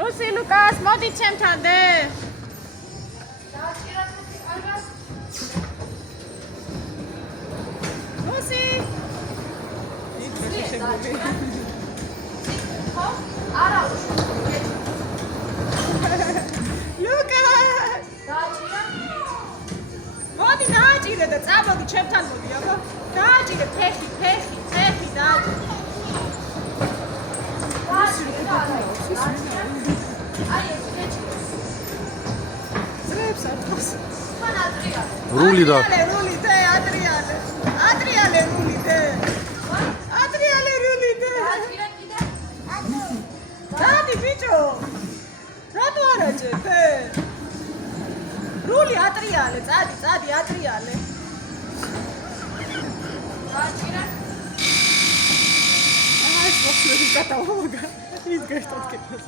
რუსი ლუკას მოდი ჩემთან დე რუსი არა ლუკას მოდი დააჭირე და წამოდი ჩემთან მოდი აბა დააჭირე ფეხი დააჭირე რული და რული დე ადრიალე რული დე დადი ბიჭო რატო არ აჭერ დე რული ატრიალე წადი ატრიალე ეს მოხსნები კატალოგა ის გასტოთ კეთოს